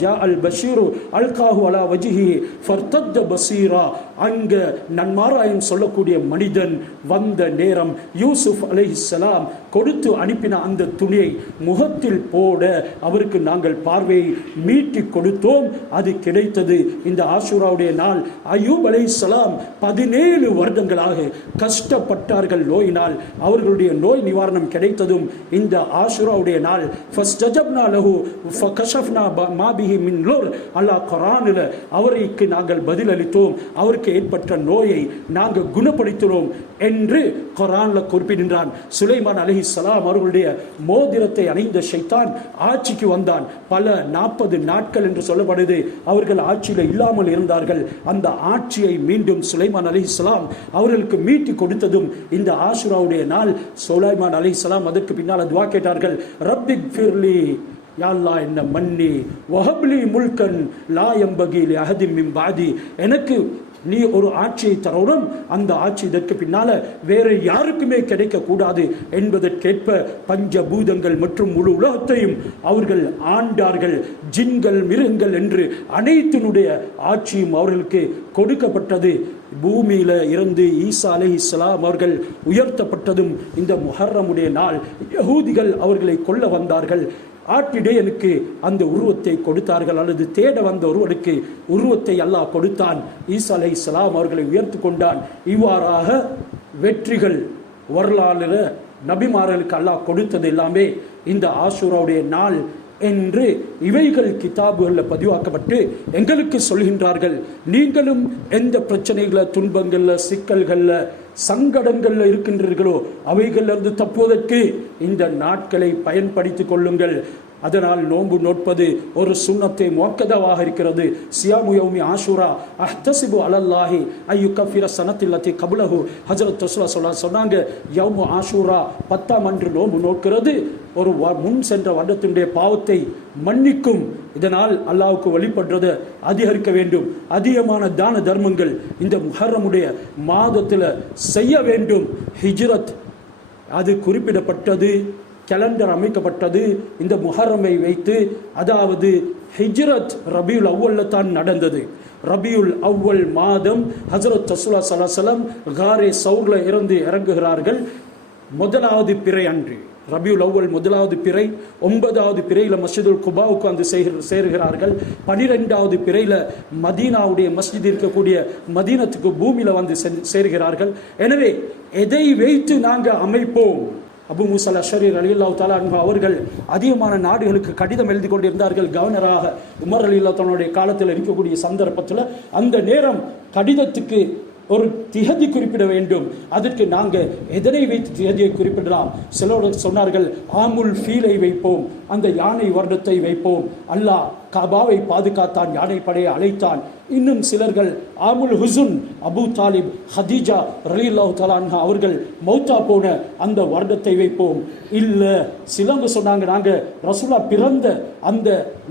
ஜா அல் பஷீரு அல்காஹு அலா வஜ்ஹி ஃபர்தத்த பஸீரா, அங்க நன்மாராயம் சொல்லக்கூடிய மனிதன் வந்த நேரம் யூசுப் அலைஹிஸ்ஸலாம் கொடுத்து அனுப்பின அந்த துணியை முகத்தில் போட அவருக்கு நாங்கள் பார்வையை மீட்டி கொடுத்தோம். அது கிடைத்தது இந்த ஆஷுராவுடைய நாள். அய்யூப் அலைஹிஸ்ஸலாம் 17 வருடங்களாக கஷ்டப்பட்டார்கள் நோயினால். அவர்களுடைய நோய் நிவாரணம் கிடைத்ததும் இந்த ஆஷுராவுடைய நாள். ஃபஸ்தஜப்னா லஹு ஃபகஷஃப்னா மா பிஹி மின் லுர், அல்லாஹ் குர்ஆனில் அவருக்கு நாங்கள் பதிலளித்தோம், அவருக்கு ஏற்பட்ட நோயை நாங்கள் குணப்படுத்தினோம் என்று குர்ஆனில் குறிப்பிடுகின்றான். சுலைமான் அலைஹிஸ்ஸலாம் அவர்களுடைய மோதிரத்தை அணிந்த ஷைத்தான் ஆட்சிக்கு வந்தான். பல 40 நாட்கள் என்று சொல்லப்படுது அவர்கள் ஆட்சியில் இல்லாமல் இருந்தார்கள். அந்த ஆட்சியை மீண்டும் சுலைமான் அலைஹிஸ்ஸலாம் அவர்களுக்கு மீட்டி கொடுத்ததும் இந்த ஆஷுராவுடைய நாள். சுலைமான் அலைஹிஸ்ஸலாம் அதற்கு பின்னால் துஆ கேட்டார்கள், ரப்பிக் ஃபிர்லி, யா அல்லாஹ் என்ன மன்னி, வஹப்லி முல்கன் லா யம்பகி லி அஹதின் மின் பாதி, எனக்கு நீ ஒரு ஆட்சியை தரணும், அந்த ஆட்சி இதற்கு பின்னால வேற யாருக்குமே கிடைக்க கூடாது என்பதற்கேற்ப பஞ்சபூதங்கள் மற்றும் முழு உலகத்தையும் அவர்கள் ஆண்டார்கள். ஜின்கள் மிருகங்கள் என்று அனைத்தினுடைய ஆட்சியும் அவர்களுக்கு கொடுக்கப்பட்டது. பூமியில இருந்து ஈசா அலைஹிஸ்ஸலாம் அவர்கள் உயர்த்தப்பட்டதும் இந்த முஹர்ரமுடைய நாள். யஹூதிகள் அவர்களை கொல்ல வந்தார்கள். ஆட்டிடையனுக்கு அந்த உருவத்தை கொடுத்தார்கள், அல்லது தேட வந்த ஒருவனுக்கு உருவத்தை அல்லாஹ் கொடுத்தான். ஈசா அலைஹிஸ்ஸலாம் அவர்களை உயர்த்து கொண்டான். இவ்வாறாக வெற்றிகள் வரலாறு நபிமார்களுக்கு அல்லாஹ் கொடுத்தது எல்லாமே இந்த ஆஷூராவுடைய நாள் என்று இவைகள் கிதாபுகளில் பதிவாக்கப்பட்டு எங்களுக்கு சொல்கின்றார்கள். நீங்களும் எந்த பிரச்சனைகள, துன்பங்கள்ல, சிக்கல்கள்ல, சங்கடங்கள்ல இருக்கின்றீர்களோ அவைகளிலிருந்து தப்புவதற்கு இந்த நாட்களை பயன்படுத்திக் கொள்ளுங்கள். அதனால் நோன்பு நோட்பது ஒரு சுன்னத்தை முஅக்கதவாக இருக்கிறது. சியாமு யௌமி ஆஷூரா அஹ்தஸிபு அலல்லாஹி அய்யுகஃபிர ஸனத்தில்லதி கப்லஹு. ஹஜ்ரத் ரசூலுல்லாஹ் சொன்னாங்க, யௌமு ஆஷூரா 10ஆம் அன்று நோன்பு நோக்கிறது ஒரு முன் சென்ற வருடத்தினுடைய பாவத்தை மன்னிக்கும். இதனால் அல்லாஹ்வுக்கு வழிபடுறதை அதிகரிக்க வேண்டும். அதிகமான தான தர்மங்கள் இந்த முஹர்ரமுடைய மாதத்தில் செய்ய வேண்டும். ஹிஜ்ரத் அது குறிப்பிடப்பட்டது, கேலண்டர் அமைக்கப்பட்டது இந்த முஹர்ரமை வைத்து. அதாவது ஹிஜ்ரத் ரபியுல் அவ்வல்ல தான் நடந்தது. ரபியுல் அவ்வல் மாதம் ஹஜ்ரத் ரசூலுல்லாஹி ஸல்லல்லாஹு அலைஹி வஸல்லம் காரே சௌர்ல இருந்து இறங்குகிறார்கள். முதலாவது பிறை அன்று ரபியுல் அவ்வல் முதலாவது பிறை, 9வது பிறையில மஸ்ஜிதுல் குபாவுக்கு வந்து சேருகிறார்கள். 12வது பிறையில மதீனாவுடைய மஸ்ஜித் இருக்கக்கூடிய மதீனத்துக்கு பூமியில வந்து சேருகிறார்கள். எனவே எதை வைத்து நாங்கள் அமைப்போம்? அபு மூஸா அல்-அஷ்அரி ரலியல்லாஹு தஆலா அன்ஹு அவர்கள் அதிகமான நாடுகளுக்கு கடிதம் எழுதி கொண்டிருந்தார்கள். கவர்னராக உமர் ரலியல்லாஹு தஆலாவுடைய காலத்தில் இருக்கக்கூடிய சந்தர்ப்பத்தில் அந்த நேரம் கடிதத்துக்கு ஒரு திகதி குறிப்பிட வேண்டும். அதற்கு நாங்கள் எதனை வைத்து திகதியை குறிப்பிடலாம்? சிலர் சொன்னார்கள், ஆமுல் ஃபீலை வைப்போம், அந்த யானை வருடத்தை வைப்போம். அல்லாஹ் கபாவை பாதுகாத்தான், யானை படையை அழைத்தான். இன்னும் சிலர்கள் ஆமுல் ஹுசுன், அபு தாலிப் ஹதீஜா ரலியல்லாஹு தஆலா அன்ஹா அவர்கள் மௌத்தா போன அந்த வருடத்தை வைப்போம். இல்லை, சிலவங்க சொன்னாங்க, நாங்கள் ரசூலுல்லாஹ் பிறந்த அந்த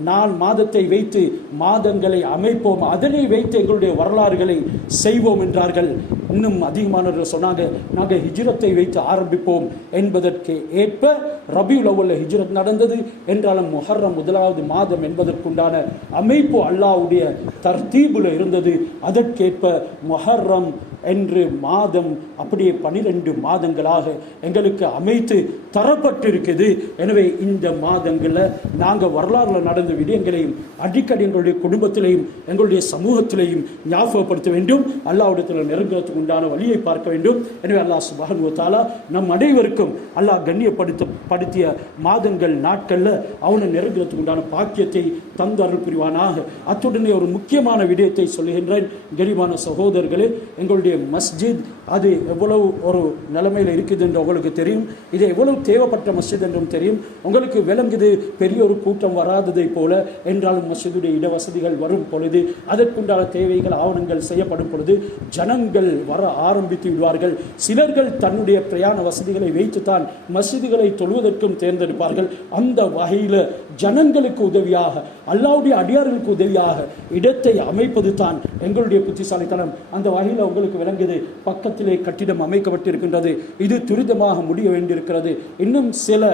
நாள் மாதத்தை வைத்து மாதங்களை அமைப்போம், அதனை வைத்து எங்களுடைய வரலாறுகளை செய்வோம் என்றார்கள். இன்னும் அதிகமானவர்கள் சொன்னாங்க, நாங்கள் ஹிஜ்ரத்தை வைத்து ஆரம்பிப்போம் என்பதற்கு ஏற்ப ரபியுல் அவ்வல்ல ஹிஜ்ரத் நடந்தது என்றாலும் முஹர்ரம் முதலாவது மாதம் என்பதற்குண்டான அமைப்பு அல்லாஹ்வுடைய தர்தீபுல இருந்தது. அதற்கேற்ப முஹர்ரம் என்று மாதம் அப்படியே 12 மாதங்களாக எங்களுக்கு அமைத்து தரப்பட்டிருக்குது. எனவே இந்த மாதங்களில் நாங்கள் வரலாறுல நடந்த விடயங்களையும் அடிக்கடி எங்களுடைய குடும்பத்திலையும் எங்களுடைய சமூகத்திலையும் ஞாபகப்படுத்த வேண்டும். அல்லாஹ்விடத்தில் நெருங்குறதுக்கு உண்டான வழியை பார்க்க வேண்டும். எனவே அல்லாஹ் சுப்ஹானஹு வ தஆலா நம் அனைவருக்கும் அல்லாஹ் கண்ணியப்படுத்திய மாதங்கள் நாட்களில் அவனை நெருங்குறதுக்கு உண்டான பாக்கியத்தை தந்தருள் புரிவானாக. அத்துடனே ஒரு முக்கியமான விடயத்தை சொல்லுகின்றேன். கனிவான சகோதரர்களே, எங்களுடைய மஸ்ஜித் அது எவ்வளவு ஒரு நிலைமையில் இருக்குது என்று உங்களுக்கு தெரியும். இது எவ்வளவு தேவைப்பட்ட மஸ்ஜித் என்றும் தெரியும். உங்களுக்கு விளங்குது, பெரிய ஒரு கூட்டம் வராததை போல. என்றாலும் மஸ்ஜிதுடைய இடவசதிகள் வரும் பொழுது, அதற்குண்டான தேவைகள் ஆவணங்கள் செய்யப்படும் பொழுது ஜனங்கள் வர ஆரம்பித்து விடுவார்கள். சிலர்கள் தன்னுடைய பிரயாண வசதிகளை வைத்துத்தான் மஸ்ஜிதுகளை தொழுவதற்கும் தேர்ந்தெடுப்பார்கள். அந்த வகையில் ஜனங்களுக்கு உதவியாக, அல்லாஹ்வுடைய அடியார்களுக்கு உதவியாக இடத்தை அமைப்பது தான் எங்களுடைய புத்திசாலித்தனம். அந்த வகையில் உங்களுக்கு விளங்குது, பக்கத்திலே கட்டிடம் அமைக்கப்பட்டிருக்கின்றது. இது துரிதமாக முடிய வேண்டியிருக்கிறது. இன்னும் சில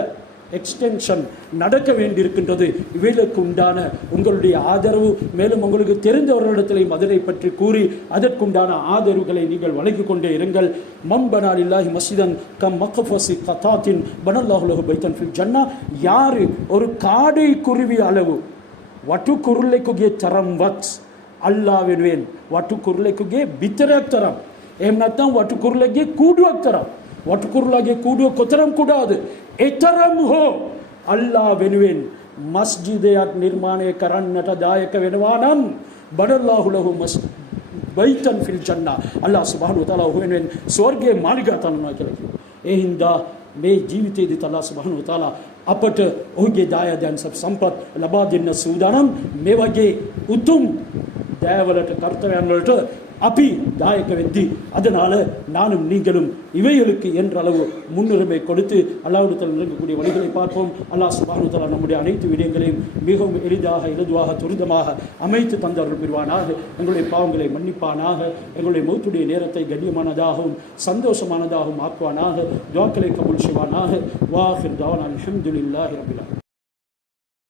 எக்ஸ்டென்ஷன் நடக்க வேண்டியிருக்கின்றது. இவைகளுக்கு உண்டான உங்களுடைய ஆதரவு, மேலும் உங்களுக்கு தெரிந்தவர்களிடத்திலையும் அதனை பற்றி கூறி அதற்குண்டான ஆதரவுகளை நீங்கள் வழங்கிக் கொண்டே இருங்கள். மம்பனா லில்லாஹி மஸ்ஜிதன் கம் மக்ஃபஸி கதாத்தின் பனல்லாஹு லஹு பைத்தன் ஃபில் ஜன்னா. யாரு ஒரு காடை குருவி அளவு වටුකුරුල්ලෙකුගේ තරම්වත් අල්ලා වෙනුවෙන් වටුකුරුල්ලෙකුගේ බිතරයක් තරම්, එහෙම නැත්නම් වටුකුරුල්ලෙකුගේ කූඩුවක් තරම්, වටුකුරුල්ලාගේ කූඩුව කොතරම් කුඩාද ඒ තරම් හෝ අල්ලා වෙනුවෙන් මස්ජිදයක් නිර්මාණය කරන්නට දායක වෙනවා නම් බනල්ලාහු ලහු බයිතන් ෆිල් ජන්නා, අල්ලා සුබ්හානහු වතාලා ඔහු වෙනුවෙන් ස්වර්ගයේ මාලිගා තනනවා කියලා කිව්වා. ඒ හින්දා මේ ජීවිතයේදී අල්ලා සුබ්හානහු වතාලා අපට ඔහුගේ දායාදයන් සම්පත් ලබා දෙන්න සූදානම්. මේ වගේ උතුම් දෑවලට කර්තව්‍යයන් වලට අපි දායක වෙද්දී அதனால நானும் நீங்களும் இவைகளுக்கு என்ற அளவு முன்னுரிமை கொடுத்து அல்லாஹ்விடத்தில் நெருங்கக்கூடிய வழிகளை பார்ப்போம். அல்லாஹ் சுப்ஹானஹு வ தஆலா நம்முடைய அனைத்து விடயங்களையும் மிகவும் எளிதாக, இலதுவாக, துரிதமாக அமைத்து தந்தருள் புரிவானாக. எங்களுடைய பாவங்களை மன்னிப்பானாக. எங்களுடைய மௌத்துடைய நேரத்தை கண்ணியமானதாகவும் சந்தோஷமானதாகவும் ஆக்குவானாக. துஆக்களை கபூல் செய்வானாக. வாஹிர் தஅவானா அல்ஹம்துலில்லாஹி ரப்பில் ஆலமீன்.